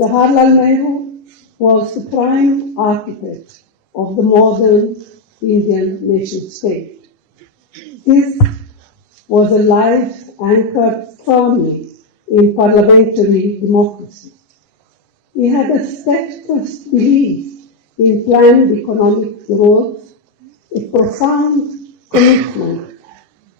Jawaharlal Nehru was the prime architect of the modern Indian nation-state. His was a life anchored firmly in parliamentary democracy. He had a steadfast belief in planned economic growth, a profound commitment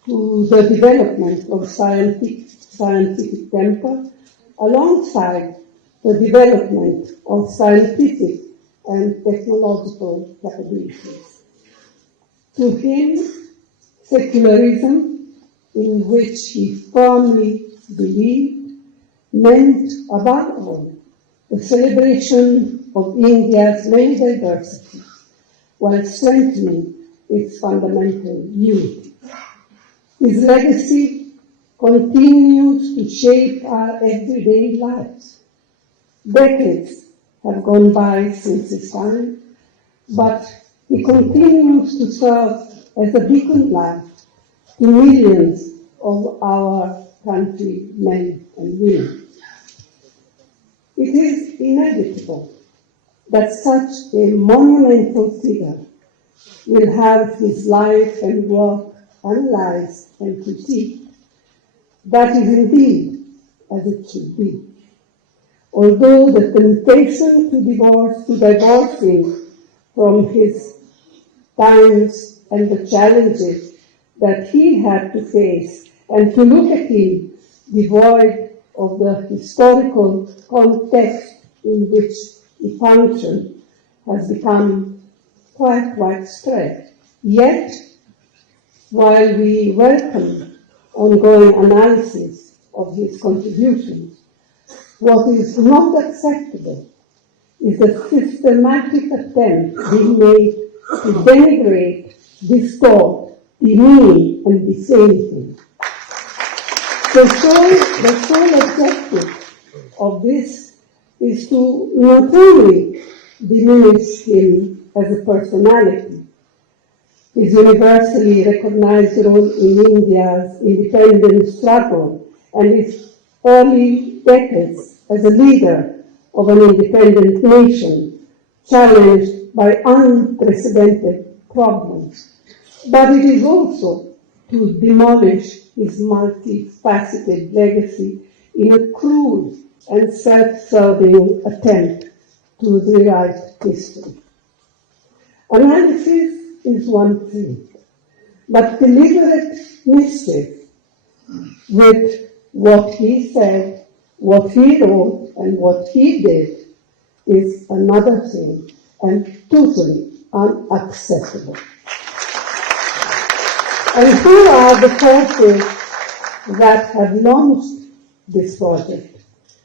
to the development of scientific temper, alongside the development of scientific and technological capabilities. To him, secularism, in which he firmly believed, meant above all the celebration of India's many diversities while strengthening its fundamental unity. His legacy continues to shape our everyday lives. Decades have gone by since his time, but he continues to serve as a beacon light to millions of our countrymen and women. It is inevitable that such a monumental figure will have his life and work analyzed and critiqued. That is indeed as it should be. Although the temptation to divorce him from his times and the challenges that he had to face, and to look at him devoid of the historical context in which he functioned, has become quite widespread. Yet, while we welcome ongoing analysis of his contributions, what is not acceptable is the systematic attempt being made to denigrate, distort, demean, and defame him. The sole objective of this is to not only diminish him as a personality, his universally recognized role in India's independence struggle, and his early decades as a leader of an independent nation, challenged by unprecedented problems. But it is also to demolish his multifaceted legacy in a crude and self-serving attempt to rewrite history. Analysis is one thing, but deliberate mischief with what he said, what he wrote, and what he did is another thing, and totally unacceptable. And who are the forces that have launched this project?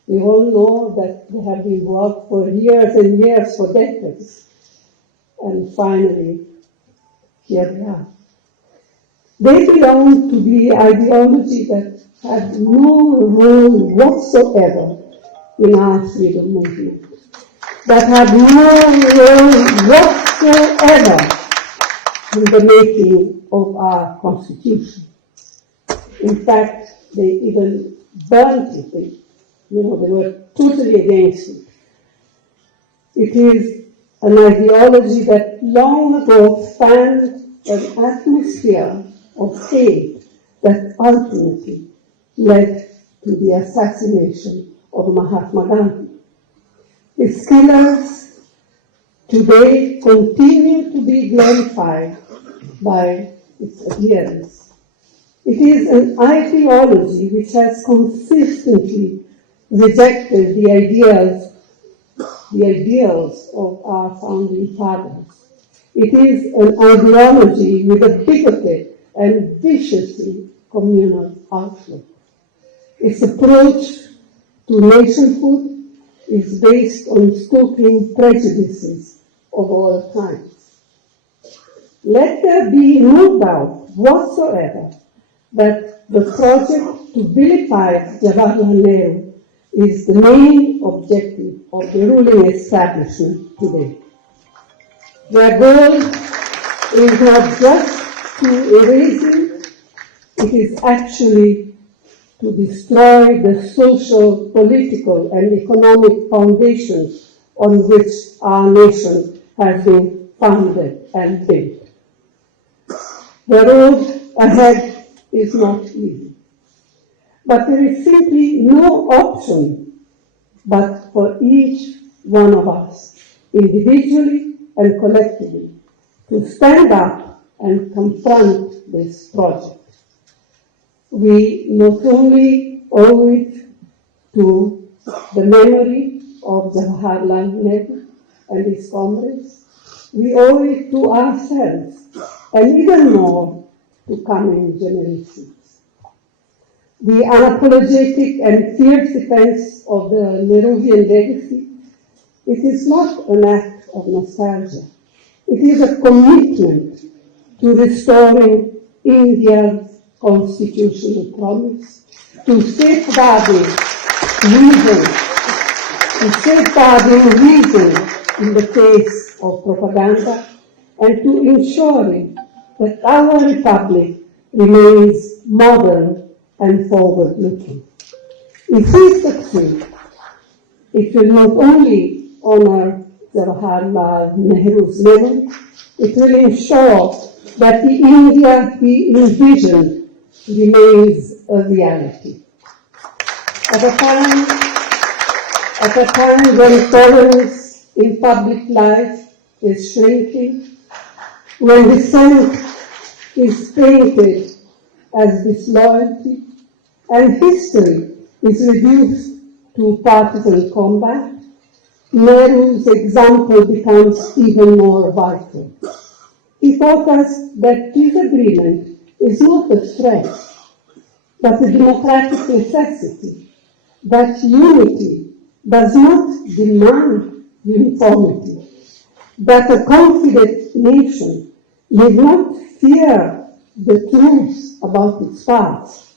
We all know that they have been worked for years and years, for decades. And finally, here they are. They belong to the ideology that had no role whatsoever in our freedom movement, that had no role whatsoever in the making of our Constitution. In fact, they even burnt it. They were totally against it. It is an ideology that long ago fanned an atmosphere of hate that ultimately led to the assassination of Mahatma Gandhi. Its killers today continue to be glorified by its adherents. It is an ideology which has consistently rejected the ideals of our founding fathers. It is an ideology with a bigoted and viciously communal outlook. Its approach to nationhood is based on stoking prejudices of all kinds. Let there be no doubt whatsoever that the project to vilify Jawaharlal Nehru is the main objective of the ruling establishment today. Their goal is not just to erase him, it is actually to destroy the social, political, and economic foundations on which our nation has been founded and built. The road ahead is not easy, but there is simply no option but for each one of us, individually and collectively, to stand up and confront this project. We not only owe it to the memory of Jawaharlal Nehru and his comrades, we owe it to ourselves, and even more to coming generations. The unapologetic and fierce defense of the Nehruvian legacy, it is not an act of nostalgia. It is a commitment to restoring India's constitutional promise, to safeguarding reason in the face of propaganda, and to ensuring that our republic remains modern and forward-looking. If we succeed, it will not only honor Jawaharlal Nehru's memory, it will ensure that the India he envisioned remains a reality. At a time when tolerance in public life is shrinking, when dissent is painted as disloyalty, and history is reduced to partisan combat, Nehru's example becomes even more vital. He taught us that disagreement is not a threat, but a democratic necessity, that unity does not demand uniformity, that a confident nation need not fear the truth about its past,